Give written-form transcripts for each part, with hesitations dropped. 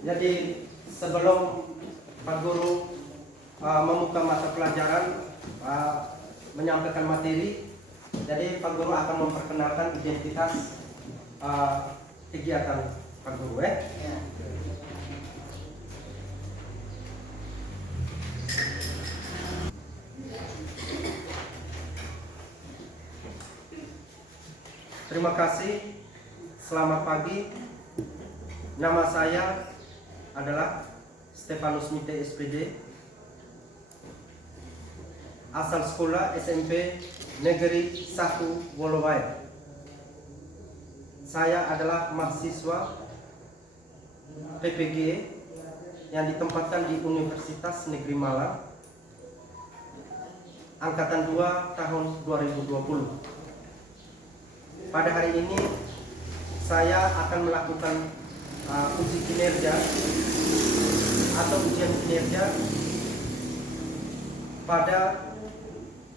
Jadi sebelum Pak Guru membuka mata pelajaran, menyampaikan materi, jadi Pak Guru akan memperkenalkan identitas kegiatan Pak Guru. Terima kasih. Selamat pagi. Nama saya adalah Stefanus Mite SPD, asal sekolah SMP Negeri 1 Wolowaya. Saya adalah mahasiswa PPG yang ditempatkan di Universitas Negeri Malang, angkatan 2 tahun 2020. Pada hari ini saya akan melakukan uji kinerja atau ujian kinerja pada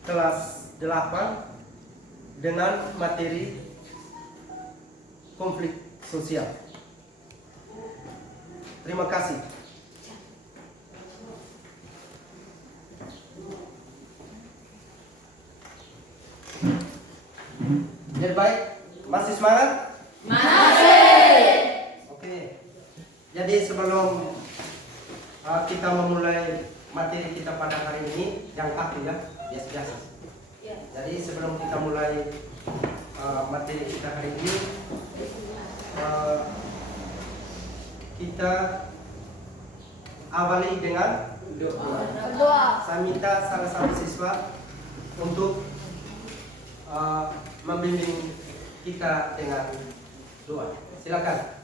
kelas 8 dengan materi konflik sosial. Terima kasih. Jadi baik, masih semangat? Masih. Oke. Jadi sebelum kita memulai materi kita pada hari ini yang aktif ya, biasa-biasa. Jadi sebelum kita mulai materi kita hari ini, kita awali dengan Doa. saya minta salah satu siswa untuk membimbing kita dengan doa. Silakan.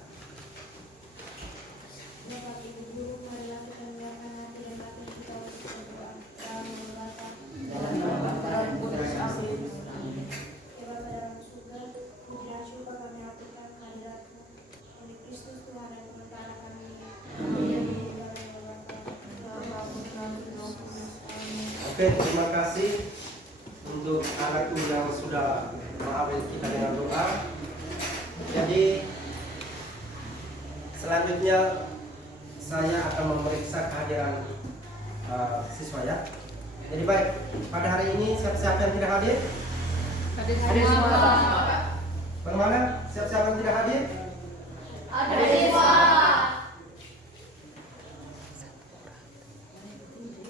Oke, terima kasih untuk anak yang sudah mengawali kita dengan doa. Jadi selanjutnya saya akan memeriksa kehadiran siswa ya. Jadi baik, pada hari ini siapa-siapa yang tidak hadir? Hadir semua. Bagaimana? Siapa-siapa yang tidak hadir? Hadir semua.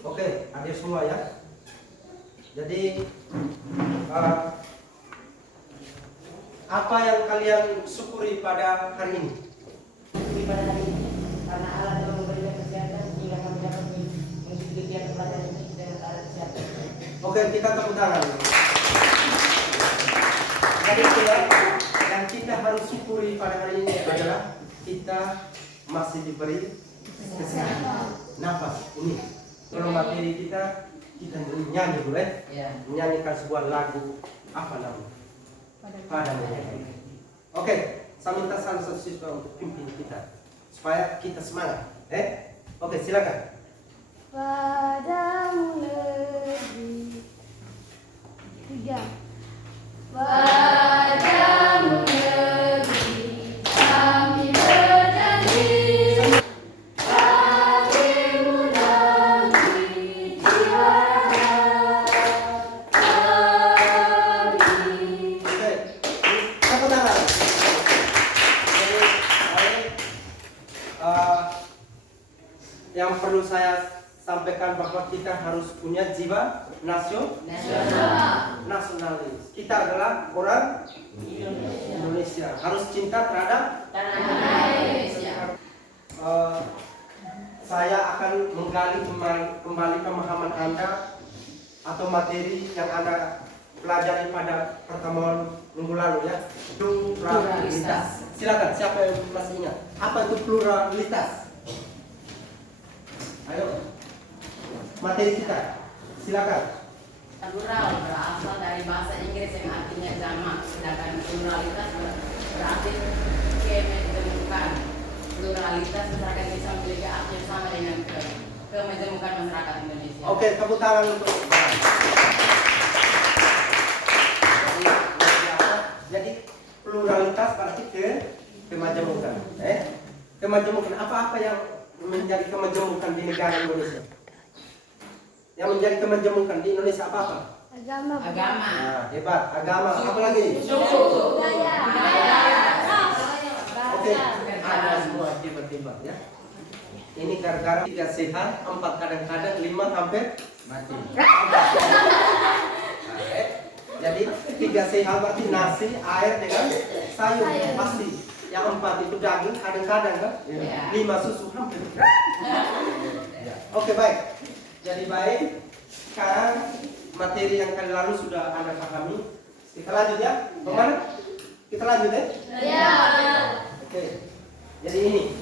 Oke, hadir semua ya. Jadi apa yang kalian syukuri pada hari ini? Pada hari ini, karena Allah telah memberikan kesehatan sehingga kami dapat mengikuti kegiatan pelajaran ini dengan keadaan kesehatan. Oke, kita tepuk tangan. Jadi ya, yang kita harus syukuri pada hari ini adalah kita masih diberi kesehatan, nafas ini. Kalau materi kita nyanyi boleh? Ya. Menyanyikan sebuah lagu apa namanya? Padamu. Oke, saya minta salah satu siswa untuk pimpin kita supaya kita semangat. Oke, silakan. Padamu negeri. 3. Padamu negeri kami berjanji, hatimu negeri jiwa kami. Oke, tepuk tangan. Jadi, yang perlu saya sampaikan bahwa kita harus punya jiwa nasionalis. Kita adalah orang Indonesia. Harus cinta terhadap Indonesia. Saya akan menggali kembali pemahaman Anda atau materi yang Anda pelajari pada pertemuan minggu lalu ya. Pluralitas. Silakan, siapa yang masih ingat? Apa itu pluralitas? Ayo, materi kita. Silakan. Plural berasal dari bahasa Inggris yang artinya jamak, sedangkan pluralitas berarti kemejemukan. Pluralitas masyarakat bisa memiliki arti yang sama dengan kemejemukan masyarakat Indonesia. Oke, tepuk tangan untuk. Jadi pluralitas berarti kemajemukan. Kemajemukan, apa-apa yang menjadi kemajemukan di negara Indonesia? Yang menjadi kemajemukan di Indonesia apa-apa? Agama. Agama. Nah, hebat, agama, apa lagi? Budaya. Oke, ada semua tiba-tiba ya. Ini gara-gara 3 sehat, 4 kadang-kadang, 5 hampir mati. Jadi 3 sehat berarti nasi, air dengan sayur pasti. Yang 4 itu daging, kadang-kadang kan? 5 susu hampir. Ya. Oke baik. Jadi baik. Sekarang materi yang kali lalu sudah Anda pahami. Kita lanjut ya. Bagaimana? Kita lanjut ya. Ya. Oke. Jadi ini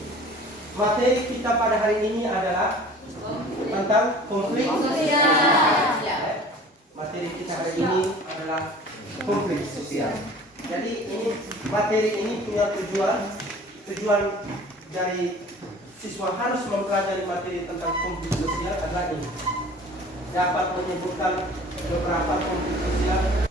materi kita pada hari ini adalah tentang konflik Sosial. Materi kita hari ini adalah konflik sosial. Jadi ini materi ini punya tujuan dari siswa harus mempelajari materi tentang konflik sosial adalah ini. Dapat menyebutkan beberapa konflik sosial.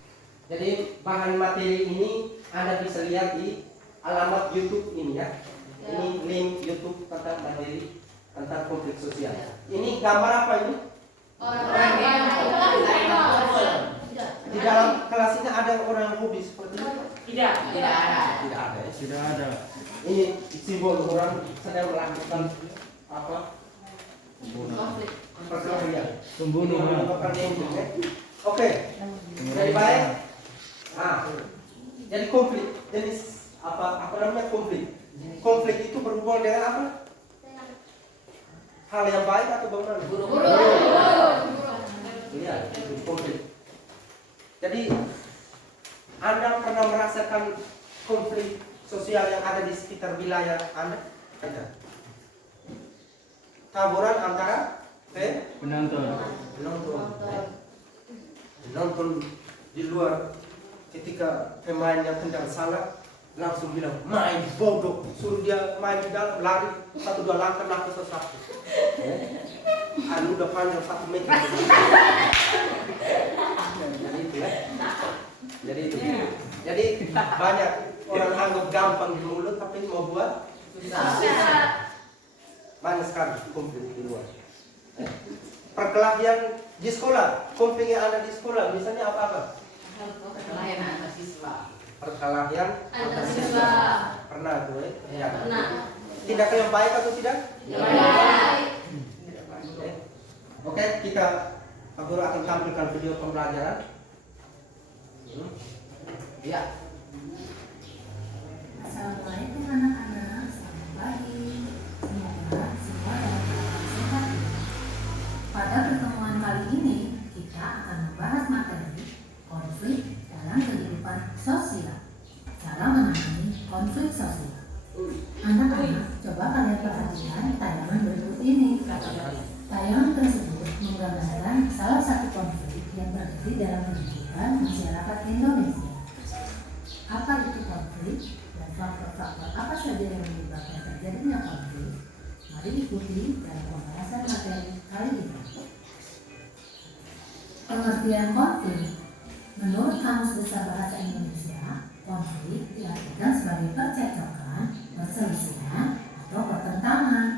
Jadi bahan materi ini Anda bisa lihat di alamat YouTube ini ya. Ini link YouTube tentang materi tentang konflik sosial. Ini gambar apa ini? Orang yang Di dalam kelas ini ada orang yang hobi seperti ini? tidak ada. Tidak ada ya. Tidak ada. Ini simbol orang sedang melakukan apa? Konflik. Perkelahian. Pembunuhan. Menyebabkan dendam, ya. Oke. Jadi baik. Nah, jadi konflik jenis apa namanya konflik? Konflik itu berhubungan dengan apa? Hal yang baik atau bagaimana? Iya, konflik. Jadi Anda pernah merasakan konflik sosial yang ada di sekitar wilayah Anda? Ada. Taburan antara Penonton. penonton di luar ketika pemain yang tendang salah langsung bilang main bodoh, suruh dia main di dalam lari 1-2 langkah nafas satu. Anu udah panjang 1 meter. Jadi itu ya. Jadi banyak orang anggap gampang di mulut tapi mau buat susah. Banyak sekali konflik di luar. Perkelahian di sekolah, konflik yang ada di sekolah misalnya apa-apa? Perkelahian antar siswa. Perkelahian Antar siswa. Pernah tuh ya? Pernah. Tindakan yang baik atau tidak? Baik. Oke, kita Pak Guru akan tampilkan video pembelajaran. Ya. Assalamualaikum anak-anak, selamat pagi. Semoga semua dalam keadaan sehat. Pada pertemuan kali ini, kita akan membahas materi konflik dalam kehidupan sosial. Cara menangani konflik sosial. Anak-anak, coba kalian perhatikan tayangan berikut ini. Tayangan tersebut menggambarkan salah satu konflik yang terjadi dalam kehidupan masyarakat Indonesia. Apa itu konflik dan faktor-faktor apa saja yang menyebabkan terjadinya konflik? Mari ikuti dalam pembahasan materi kali ini. Pengertian konflik. Menurut Kamus Besar Bahasa Indonesia, konflik diartikan sebagai percekcokan, perselisihan, atau pertentangan,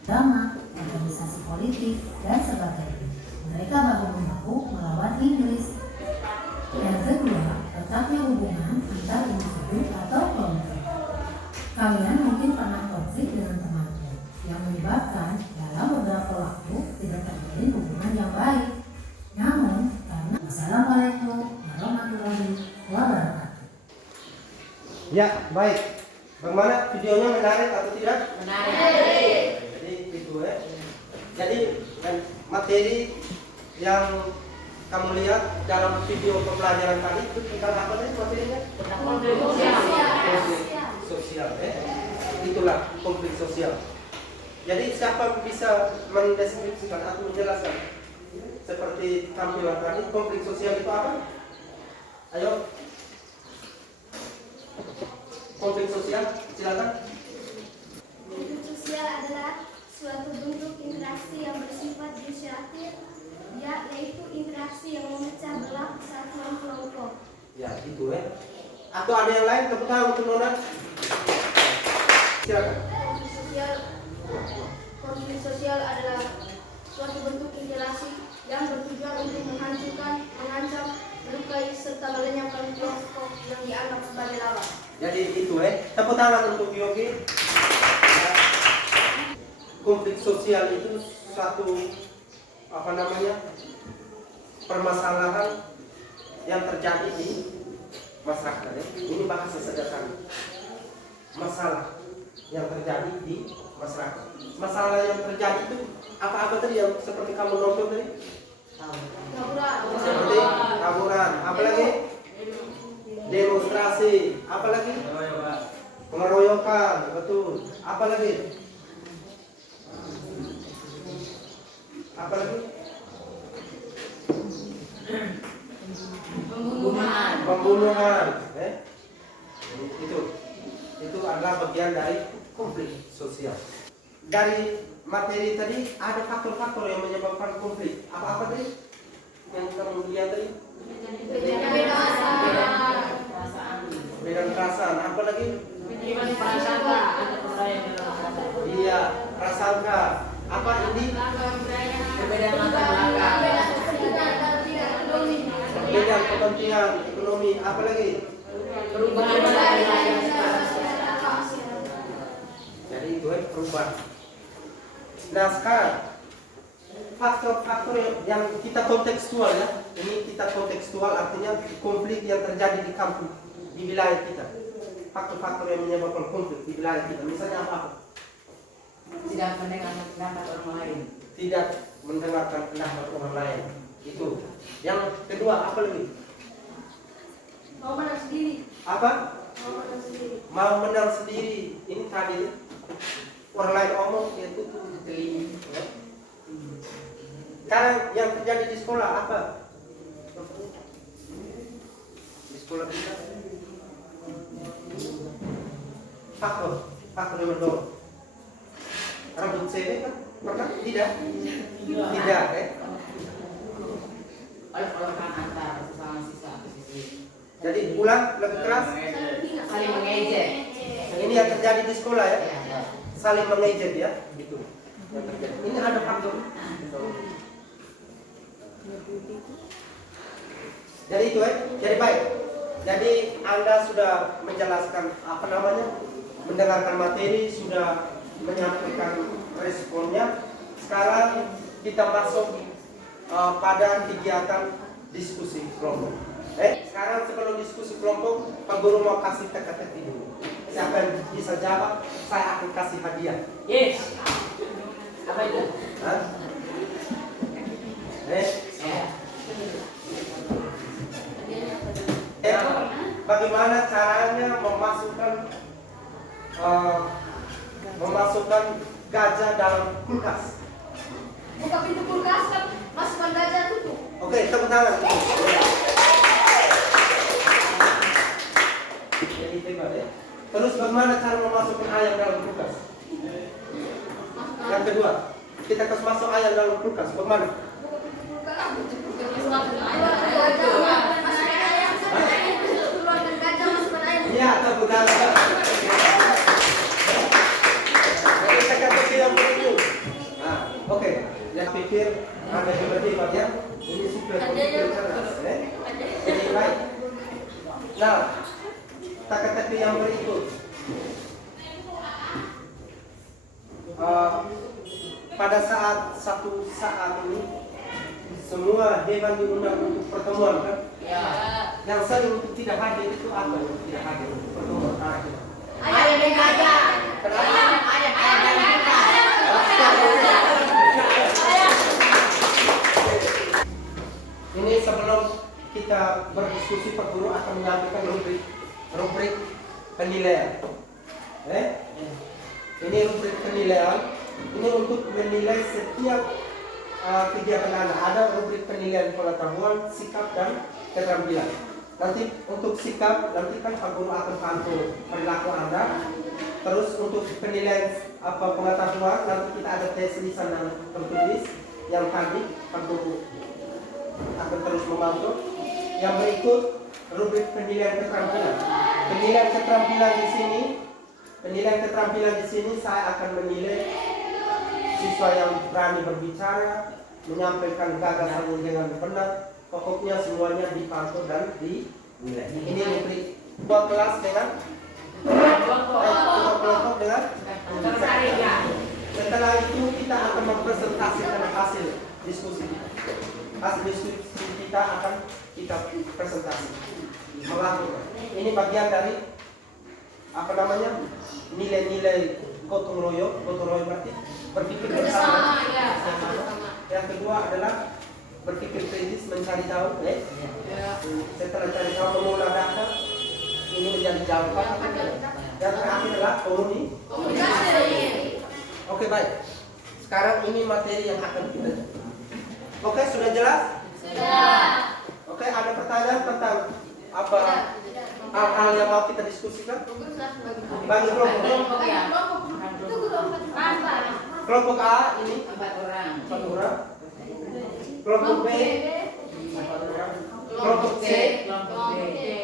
agama, organisasi politik, dan sebagainya. Mereka bahu-membahu melawan Inggris. Yang kedua, letaknya hubungan antar individu atau kelompok. Kalian mungkin pernah konflik dengan temanmu yang menyebabkan dalam beberapa waktu tidak terjalin hubungan yang baik. Namun, karena Assalamualaikum warahmatullahi wabarakatuh. Ya, baik. Bagaimana videonya menarik atau tidak? Menarik. Jadi itu ya. Jadi materi yang kamu lihat dalam video pembelajaran tadi itu tentang apa tadi materinya? Konflik sosial. Konflik sosial, itulah konflik sosial. Jadi siapa bisa mendeskripsikan atau menjelaskan seperti tampilan tadi konflik sosial itu apa? Ayo. Konflik sosial, silakan. Konflik sosial adalah suatu bentuk interaksi yang bersifat disruptif, yaitu interaksi yang memecah belah kesatuan kelompok. Ya, itu ya. Atau ada yang lain tepuk tangan untuk Nona. Silakan. Konflik sosial konflik sosial adalah suatu bentuk interaksi yang bertujuan untuk menghancurkan, mengancam, melukai, serta melenyapkan kelompok yang dianggap sebagai lawan. Jadi itu tepuk tangan untuk Yogi. Ya. Konflik sosial itu suatu permasalahan yang terjadi di masyarakat. Ini bahasa sederhana. Masalah yang terjadi di masyarakat. Masalah yang terjadi itu apa tadi yang seperti kamu nonton tadi? Seperti tawuran, apalagi demonstrasi, apalagi pengeroyokan, betul. Apalagi pembunuhan. Itu adalah bagian dari konflik sosial. Dari materi tadi ada faktor-faktor yang menyebabkan konflik. Apa tadi yang kamu lihat tadi? Beda perasaan. Apa lagi? Iya, prasangka. Apa ini? Perbedaan latar belakang. Perbedaan kepentingan ekonomi. Apa lagi? Perubahan Jadi itu perubahan. Nah sekarang faktor-faktor yang kita kontekstual ya. Ini kita kontekstual artinya konflik yang terjadi di kampung, di wilayah kita. Faktor-faktor yang menyebabkan konflik di wilayah kita. Misalnya apa? tidak mendengarkan pendapat orang lain. Tidak mendengarkan pendapat orang lain. Itu. Yang kedua apa lagi? Mau menang sendiri. Apa? Mau menang sendiri. Mau menang sendiri. Ini tadi orang lain omong ya tutup telinga. Ya. Sekarang yang terjadi di sekolah apa? Di sekolah kita faktor yang mendorong. Rambut cewek kan pernah? Tidak. Olok-olokan antar sesama siswa atau siswi. Jadi ulang lebih keras. Saling mengejek. Ini yang terjadi di sekolah ya. Ya. Saling mengejek ya. Gitu. Yang terjadi. Ini ada faktor. Jadi itu jadi baik. Jadi Anda sudah menjelaskan mendengarkan materi, sudah menyampaikan responnya. Sekarang kita masuk pada kegiatan diskusi kelompok. Sekarang sebelum diskusi kelompok, Pak Guru mau kasih teka-teki dulu. Siapa yang bisa jawab, saya akan kasih hadiah. Yes. Apa itu? Hah? Bagaimana caranya memasukkan gajah dalam kulkas? Buka pintu kulkas, masukkan gajah, tutup. Oke, tepuk tangan. Jadi hebat ya. Terus bagaimana cara memasukkan ayam dalam kulkas? Yang kedua, kita kasih masuk ayam dalam kulkas. Bagaimana? Buka pintu kulkas, keluarkan gajah, masukkan ayam. Iya, tepuk tangan. Jadi teka-teki yang begitu. Nah, oke. Yang pikir ada hebat-hebat ya. Ini super cerdas. Jadi baik. Nah, teka-teki yang berikut. Pada satu saat ini semua hewan diundang untuk pertemuan kan? Ya. Yang sering untuk tidak hadir itu apa yang tidak hadir untuk pertemuan terakhir? Ayam dan gajah. Kenapa? Ayam dan gajah. Ini sebelum kita berdiskusi, Pak Guru akan menyampaikan rubrik penilaian. Ini rubrik penilaian. Ini untuk menilai setiap kegiatan Anda. Ada rubrik penilaian pengetahuan, sikap, dan keterampilan. Nanti untuk sikap, nanti kan Pak Guru akan pantau perilaku Anda. Terus untuk penilaian pengetahuan, nanti kita ada tes lisan dan tertulis. Yang tadi Pak Guru akan terus memantau. Yang berikut rubrik penilaian keterampilan. Penilaian keterampilan di sini saya akan menilai siswa yang berani berbicara, menyampaikan gagasannya dengan benar. Pokoknya semuanya dipantau dan dinilai. Ini Nupri. Dua kelas dengan dua kelompok dengan. Setelah itu kita akan mempresentasikan hasil diskusi. Hasil diskusi kita akan kita presentasi. Melakukan. Ini bagian dari apa namanya? Nilai-nilai gotong royong. Gotong royong berarti berpikir bersama. Yang kedua adalah berpikir kritis, mencari tahu. Setelah cari tahu, mengolah data, ini menjadi jawaban. Yang terakhir adalah komunikasi. Oke, baik. Sekarang ini materi yang akan kita. Oke, sudah jelas? Sudah. Oke, ada pertanyaan tentang apa hal-hal yang mau kita diskusikan? Bagi kelompok. Kelompok A ini 4 orang. 4 orang. Kelompok B 4 orang. Kelompok C,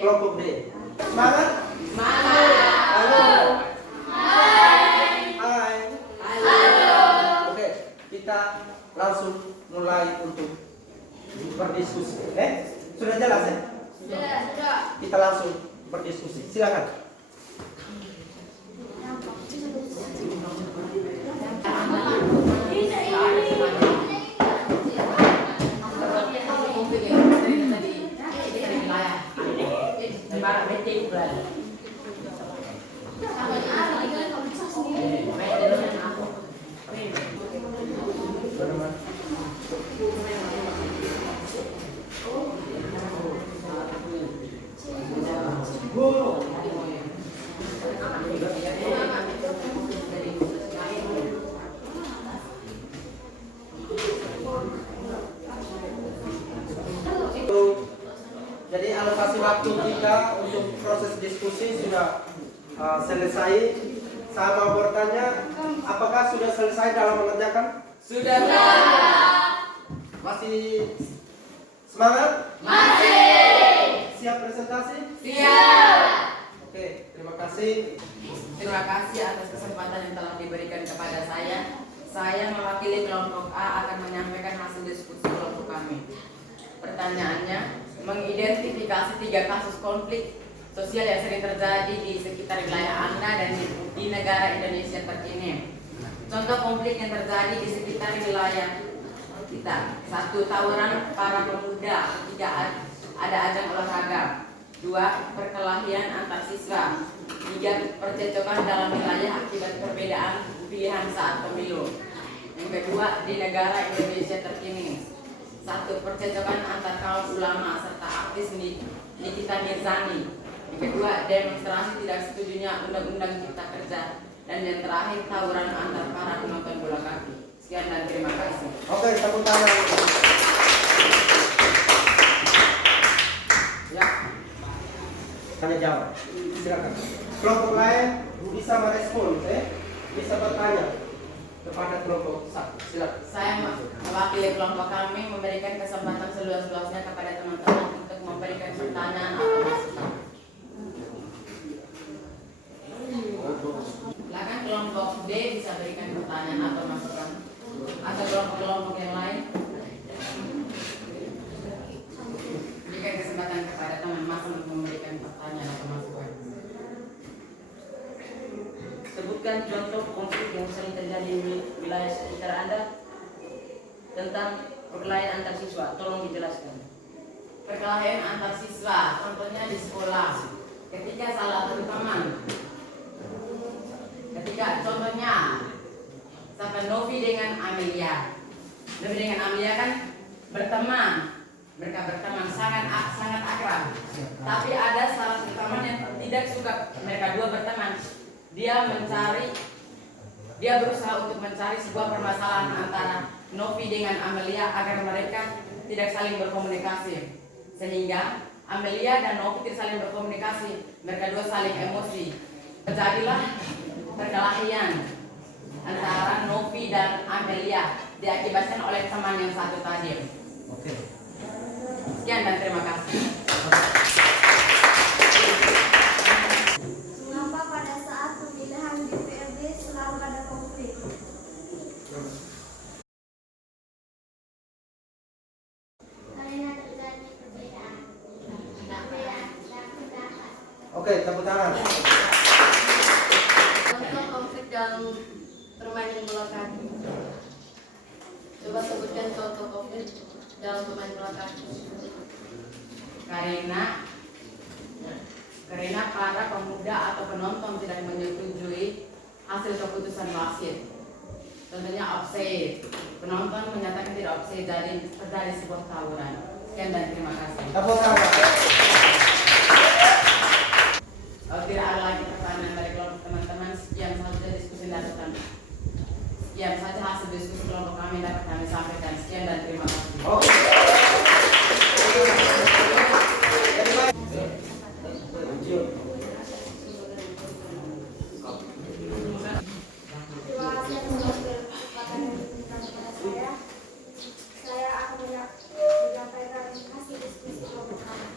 kelompok D. Semangat? Halo. Hai. Oke, kita langsung mulai untuk berdiskusi. Sudah jelas ya? Sudah. Kita langsung berdiskusi. Silakan. Jadi alokasi waktu kita untuk proses diskusi sudah selesai. Saya mau bertanya, apakah sudah selesai dalam mengerjakan? Sudah. Masih semangat? Masih. Siap presentasi? Siap. Oke, terima kasih. Terima kasih atas kesempatan yang telah diberikan kepada saya. Saya mewakili kelompok A akan menyampaikan hasil diskusi kelompok kami. Pertanyaannya, mengidentifikasi 3 kasus konflik sosial yang sering terjadi di sekitar wilayah Anda dan di negara Indonesia terkini. Contoh konflik yang terjadi di sekitar wilayah kita. 1. Tawuran para pemuda. 3. Ada ajang olahraga. 2. Perkelahian antar siswa. 3. Percecokan dalam wilayah akibat perbedaan pilihan saat pemilu. Yang kedua, di negara Indonesia terkini. 1. Percecokan antar kaum ulama serta artis Nikita Mirzani. Yang kedua, demonstrasi tidak setujunya Undang-Undang Cipta Kerja. Dan yang terakhir, tawuran antar para penonton bola kaki. Sekian dan terima kasih. Oke, tepuk tangan. Ya. Tanya jawab. Silakan. Kelompok lain bisa merespon, bisa bertanya kepada kelompok satu. Silakan. Saya mewakili kelompok kami memberikan kesempatan seluas-luasnya kepada teman-teman untuk memberikan pertanyaan atau masukan. Silakan kelompok D bisa berikan pertanyaan atau masukan. Atau kelompok-kelompok yang lain. Berikan kesempatan kepada teman mas untuk memberikan pertanyaan atau masukan. Sebutkan contoh konflik yang sering terjadi di wilayah sekitar Anda tentang perkelahian antar siswa. Tolong dijelaskan. Perkelahian antar siswa, contohnya di sekolah. Ketika salah satu teman, contohnya sama Novi dengan Amelia. Novi dengan Amelia kan berteman, mereka berteman sangat akrab. Tapi ada salah satu teman yang tidak suka mereka dua berteman. Dia berusaha untuk mencari sebuah permasalahan antara Novi dengan Amelia agar mereka tidak saling berkomunikasi. Sehingga Amelia dan Novi tidak saling berkomunikasi, mereka dua saling emosi. Terjadilah perkelahian antara Novi dan Amelia diakibatkan oleh teman yang satu tadi. Oke. Sekian dan terima kasih. Mengapa pada saat pemilihan DPRD selalu ada konflik? pemain bola kaki. Coba sebutkan contoh konflik dalam pemain bola kaki. Karena para pemuda atau penonton tidak menyetujui hasil keputusan wasit. Contohnya offside. Penonton menyatakan tidak offside, jadi terjadi sebuah tawuran. Sekian dan terima kasih. Tepuk tangan. Kalau tidak ada lagi pertanyaan dari kelompok teman-teman, sekian saja diskusi dilakukan. Sekian saja hasil diskusi kelompok kami dapat kami sampaikan. Sekian dan terima kasih. Oke. Terima kasih atas kesempatan yang diberikan kepada saya. Saya akan menyampaikan hasil diskusi kelompok kami.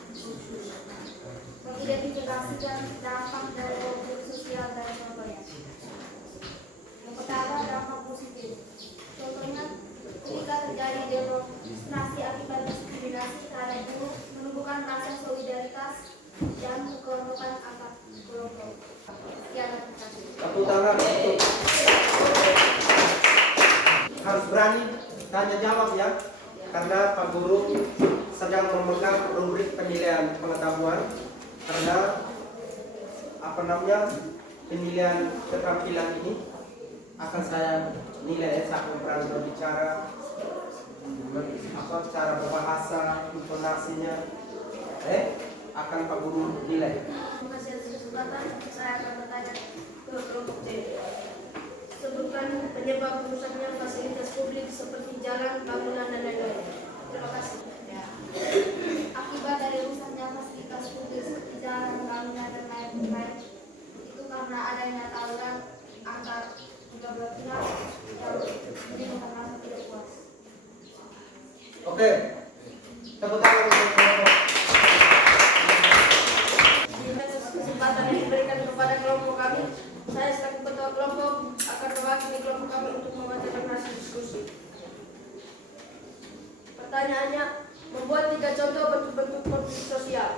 Mengidentifikasikan dampak dari konflik sosial dari Surabaya. Yang pertama, dampak positif. Contohnya, ketika terjadi demonstrasi akibat diskriminasi terhadap buruh, menumbuhkan rasa solidaritas dan kekelompokan antar kelompok. Sekian, terima kasih. Tepuk tangan. Harus berani tanya jawab ya, karena Pak Guru sedang memegang rubrik penilaian pengetahuan, karena penilaian keterampilan ini akan saya nilai saat berani berbicara, cara berbahasa, intonasinya, akan Pak Guru nilai. Terima kasih atas kesempatan. Saya akan bertanya ke kelompok C. Sebutkan penyebab rusaknya fasilitas publik seperti jalan, bangunan, dan lain-lain. Terima kasih. Akibat dari rusaknya fasilitas publik seperti jalan, bangunan, dan lain-lain itu karena adanya tawuran antar kedua belah pihak yang menimbulkan rasa tidak puas. Oke. Tepuk tangan untuk kelompok. Kesempatan yang diberikan kepada kelompok kami, saya selaku ketua kelompok akan mewakili kelompok kami untuk membacakan hasil diskusi. Pertanyaannya, membuat 3 contoh bentuk-bentuk konflik sosial.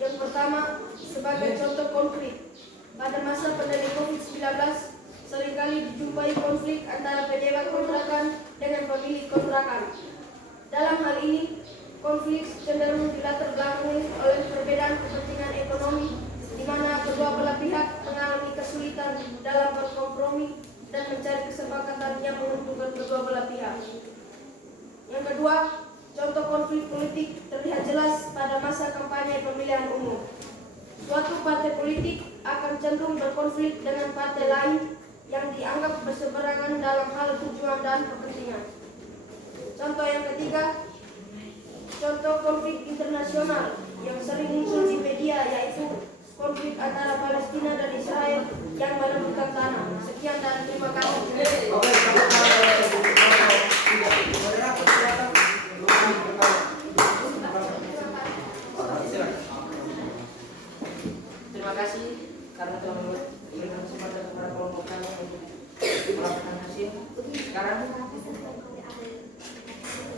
Yang pertama, sebagai contoh konflik, pada masa pandemi COVID-19 seringkali dijumpai konflik antara penyewa kontrakan dengan pemilik kontrakan. Dalam hal ini, konflik cenderung dilatar belakangi oleh perbedaan kepentingan ekonomi, di mana kedua belah pihak mengalami kesulitan dalam berkompromi dan mencari kesepakatan yang menguntungkan kedua belah pihak. Yang kedua, contoh konflik politik terlihat jelas pada masa kampanye pemilihan umum. Suatu partai politik akan cenderung berkonflik dengan partai lain yang dianggap berseberangan dalam hal tujuan dan kepentingan. Contoh yang ketiga, contoh konflik internasional yang sering muncul di media, yaitu konflik antara Palestina dan Israel yang merebutkan tanah. Sekian dan terima kasih. Oke, tepuk tangan. Moderator, silakan. Silakan. Terima kasih karena telah memberikan kesempatan kepada kelompok kami untuk melakukan hasil. Sekarang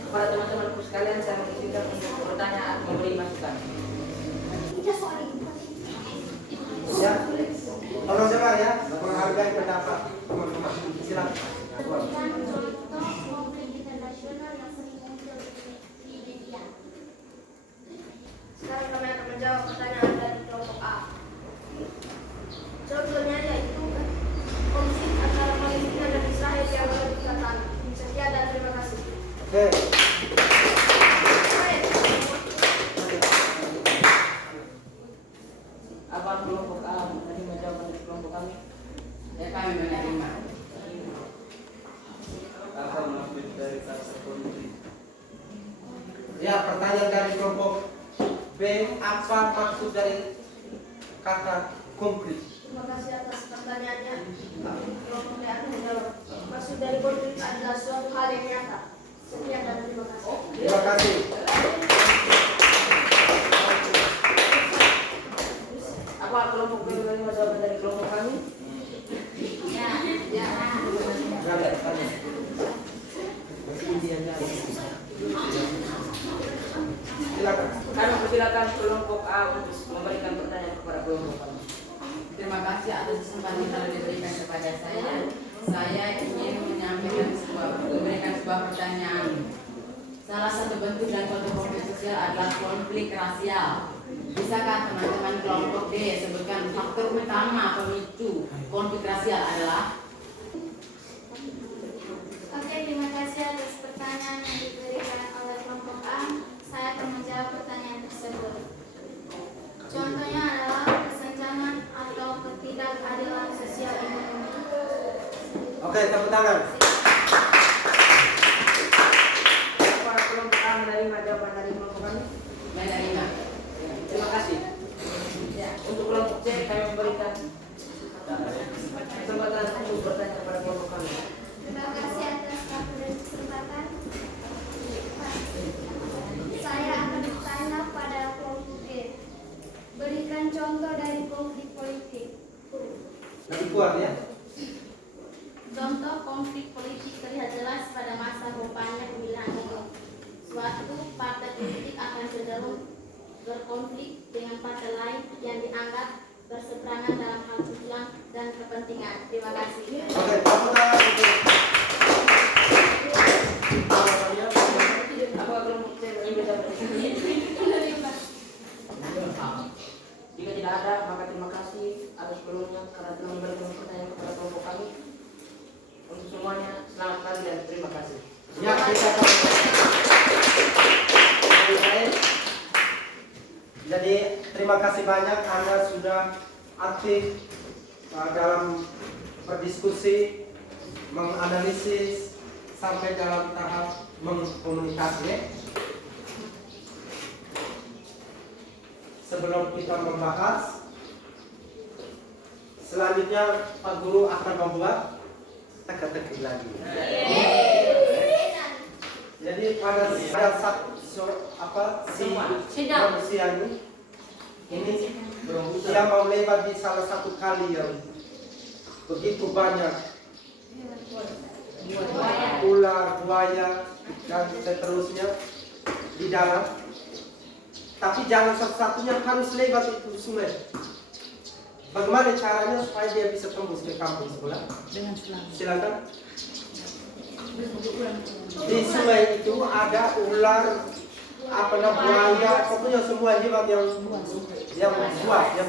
kepada teman-temanku sekalian saya mengizinkan untuk bertanya atau memberi masukan. Ya, tolong dengar ya, menghargai pendapat teman-teman. Silakan. Berikan contoh konflik internasional yang sering muncul di media. Sekarang kami akan menjawab pertanyaan dari kelompok A. Contohnya yaitu konflik antara Palestina dan Israel yang merebutkan tanah. Sekian dan terima kasih. Oke. Apa kelompok A menerima jawaban dari kelompok kami? Ya, kami menerima. Ya, pertanyaan dari kelompok B, apa maksud dari kata konkret? Terima kasih atas pertanyaannya. Kami kelompok B akan menjawab. Maksud dari konflik adalah suatu hal yang nyata. Sekian dan terima kasih. Terima kasih. Apa kelompok B menerima jawaban dari kelompok kami? Silakan. Kami persilakan kelompok A untuk memberikan pertanyaan kepada kelompok kami. Terima kasih atas kesempatan yang telah diberikan izinkan kepada saya ingin memberikan sebuah pertanyaan. Salah satu bentuk dan contoh konflik sosial adalah konflik rasial. Bisakah teman-teman kelompok D sebutkan faktor utama pemicu konflik rasial adalah? Oke, terima kasih atas pertanyaan yang diberikan oleh kelompok A. Saya akan menjawab pertanyaan tersebut. Contohnya adalah kesenjangan atau ketidakadilan sosial ekonomi. Oke, tepuk tangan. Para kelompok A menerima jawaban dari kelompok kami. Menerima. Terima kasih. Untuk kelompok C kami memberikan kesempatan untuk bertanya kepada kelompok kami. Terima kasih atas waktu dan kesempatan. Saya akan bertanya pada kelompok G. Berikan contoh dari konflik politik. Lebih kuat ya. Contoh konflik politik terlihat jelas pada masa kampanye pemilihan umum. Suatu partai politik akan cenderung berkonflik dengan partai lain yang dianggap berseberangan dalam hal tujuan dan kepentingan. Terima kasih. Oke, tepuk tangan untuk jawabannya. Apakah kelompok C menerima jawaban ini? Jika tidak ada, maka terima kasih atas seluruhnya karena telah memberikan pertanyaan kepada kelompok kami. Untuk semuanya, selamat pagi dan terima kasih. Ya, kita jadi terima kasih banyak Anda sudah aktif dalam berdiskusi, menganalisis sampai dalam tahap mengkomunikasi. Sebelum kita membahas, selanjutnya Pak Guru akan membuat teka-teki lagi. Jadi pada si manusia ini dia mau lewat di salah satu kali yang begitu banyak ular, buaya dan seterusnya di dalam. Tapi jalan satu-satunya harus lewat itu sungai. Bagaimana caranya supaya dia bisa tembus ke kampung sebelah? Dengan selang. Silakan. Di sungai itu ada ular, apa namanya, buaya, pokoknya semua hewan yang buas, yang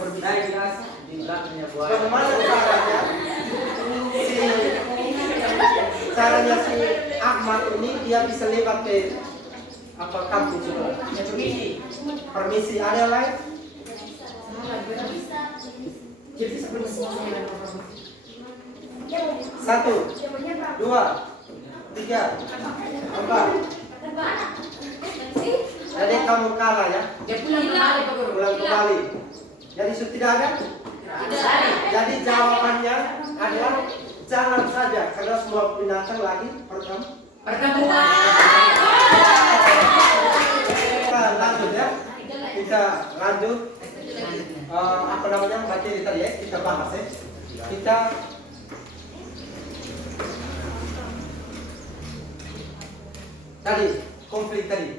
berbisa. Bagaimana caranya si Ahmad ini dia bisa lewat ke kampung sebelah? Permisi, ada yang lain? Satu, dua, tiga, empat. Jadi kamu kalah ya? Dia pulang kembali Pak Guru. Pulang kembali. Jadi sudah tidak ada? Jadi jawabannya adalah jangan saja karena semua binatang lagi Pertemuan. Kita lanjut ya. Kita lanjut materi tadi ya, kita bahas ya. Kita tadi konflik tadi,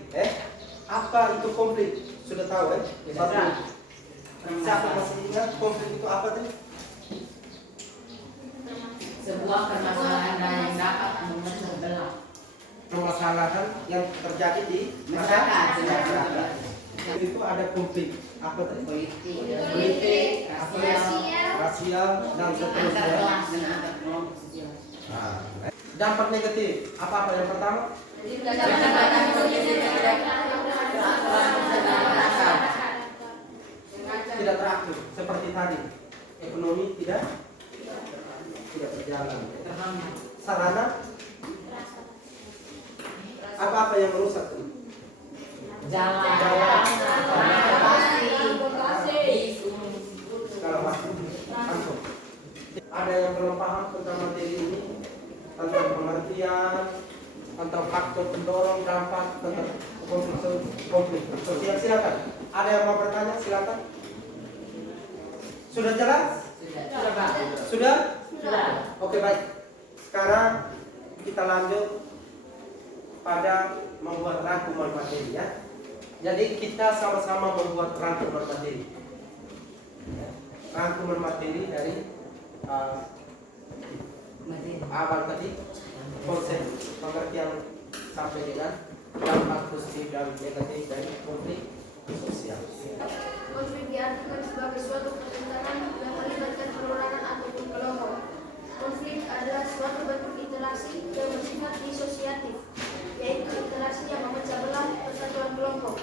apa itu konflik? Sudah tahu ya? Siapa masih ingat konflik itu apa tadi? Sebuah permasalahan yang dapat memecah belah Permasalahan yang terjadi di masyarakat. Itu ada konflik apa tadi? Politik, Rasial dan seterusnya. antar kelas dan antar kelompok sosial. Dampak negatif apa yang pertama? Tidak teratur seperti tadi, ekonomi tidak berjalan. Sarana apa yang merusak? Jalan. Kalau masuk, langsung. Ada yang belum paham tentang materi ini, tentang pengertian, tentang faktor pendorong, dampak, tentang konflik sosial. Silakan. Ada yang mau bertanya? Silakan. Sudah jelas? Sudah? Oke, baik. Sekarang kita lanjut pada membuat rangkuman materi ya. Jadi kita sama-sama membuat rangkuman materi. Rangkuman materi dari awal tadi konsep pengertian sampai dengan dampak positif dan negatif dari konflik sosial. Konflik diartikan sebagai suatu pertentangan yang melibatkan perorangan ataupun kelompok. Konflik adalah suatu bentuk interaksi yang bersifat disosiatif, yaitu interaksi yang memecah belah persatuan kelompok.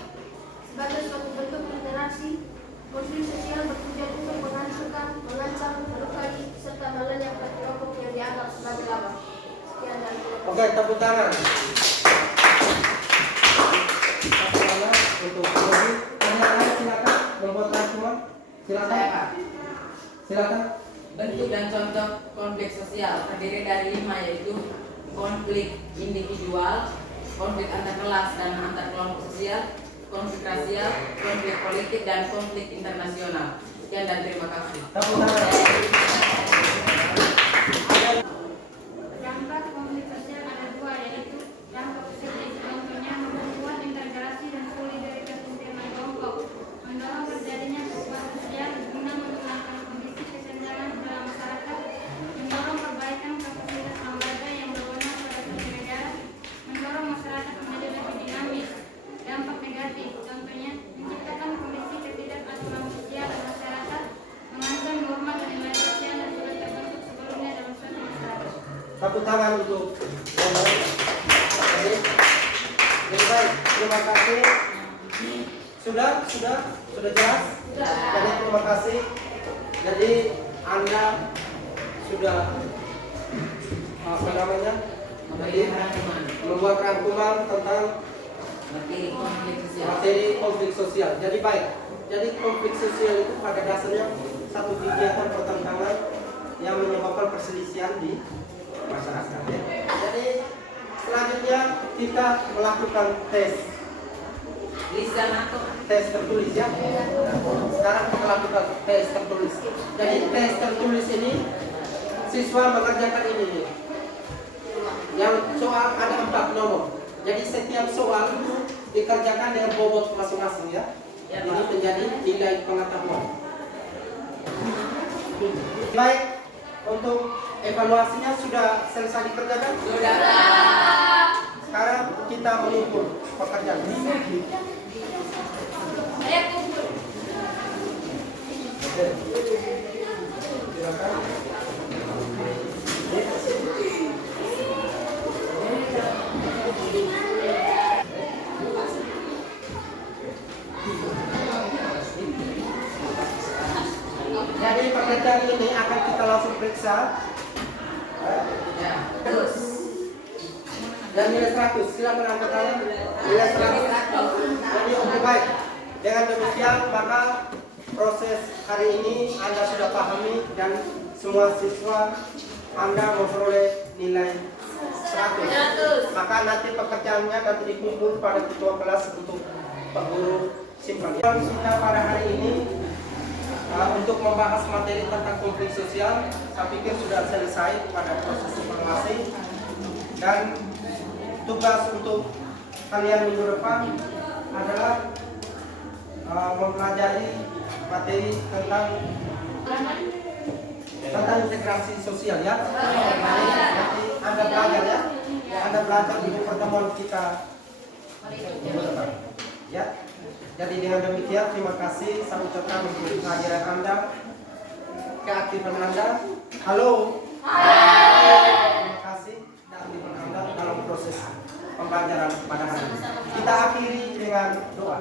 Sebagai suatu bentuk interaksi, konflik sosial bertujuan untuk menghancurkan, mengancam, melukai, serta melenyapkan kelompok yang dianggap sebagai lawan. Sekian dan terima kasih. Oke, tepuk tangan. Tepuk tangan untuk Robi. Tanya-tanya silakan membuat rangkuman. Silakan. Saya, Pak. Silakan. Bentuk dan contoh konflik sosial terdiri dari 5, yaitu konflik individual, konflik antar kelas dan antar kelompok sosial, konflik rasial, konflik politik, dan konflik internasional. Sekian dan terima kasih. Tepuk tangan. Dampak konflik sosial ada 2, yaitu dampak positif, contohnya memperkuat integrasi dan solidaritas internal kelompok, mendorong terjadinya perubahan sosial guna menghilangkan kondisi kesenjangan dalam masyarakat, mendorong perbaikan kapasitas lembaga yang berwenang pada suatu negara, mendorong masyarakat menjadi lebih dinamis. Dampak negatif, contohnya menciptakan kondisi ketidakadilan sosial dalam masyarakat, mengancam norma dan nilai sosial yang sudah terbentuk sebelumnya dalam suatu masyarakat. Tepuk tangan untuk yang baik. Jadi baik, terima kasih. Sudah jelas. Jadi terima kasih. Jadi Anda sudah apa namanya? Jadi membuat rangkuman tentang materi konflik sosial. Jadi baik. Jadi konflik sosial itu pada dasarnya satu kegiatan pertentangan yang menyebabkan perselisihan di masyarakat. Jadi selanjutnya kita melakukan tes tertulis ya. Sekarang kita lakukan tes tertulis. Jadi tes tertulis ini siswa mengerjakan ini. Yang soal ada 4 nomor. Jadi setiap soal itu dikerjakan dengan bobot masing-masing ya. Ini menjadi nilai pengetahuan. Baik, untuk evaluasinya sudah selesai dikerjakan? Sudah. Sekarang kita mengukur pekerjaan. Saya kumpul. Silakan. Jadi pekerjaan ini akan kita langsung periksa. Terus. Dan nilai 100, silakan angkat tangan. Nilai 100. Jadi oke baik. Dengan demikian maka proses hari ini Anda sudah pahami dan semua siswa Anda memperoleh nilai 100. Maka nanti pekerjaannya nanti dikumpul pada ketua kelas untuk Pak Guru simpan. Sudah pada hari ini untuk membahas materi tentang konflik sosial, saya pikir sudah selesai pada proses evaluasi dan tugas untuk kalian minggu depan adalah mempelajari materi tentang integrasi sosial ya. Nanti Anda belajar ya. Anda belajar di pertemuan kita minggu depan. Ya. Jadi dengan demikian terima kasih saya ucapkan untuk kehadiran Anda, keaktifan Anda. Halo. Terima kasih keaktifan Anda dalam proses pembelajaran pada hari ini. Kita akhiri dengan doa.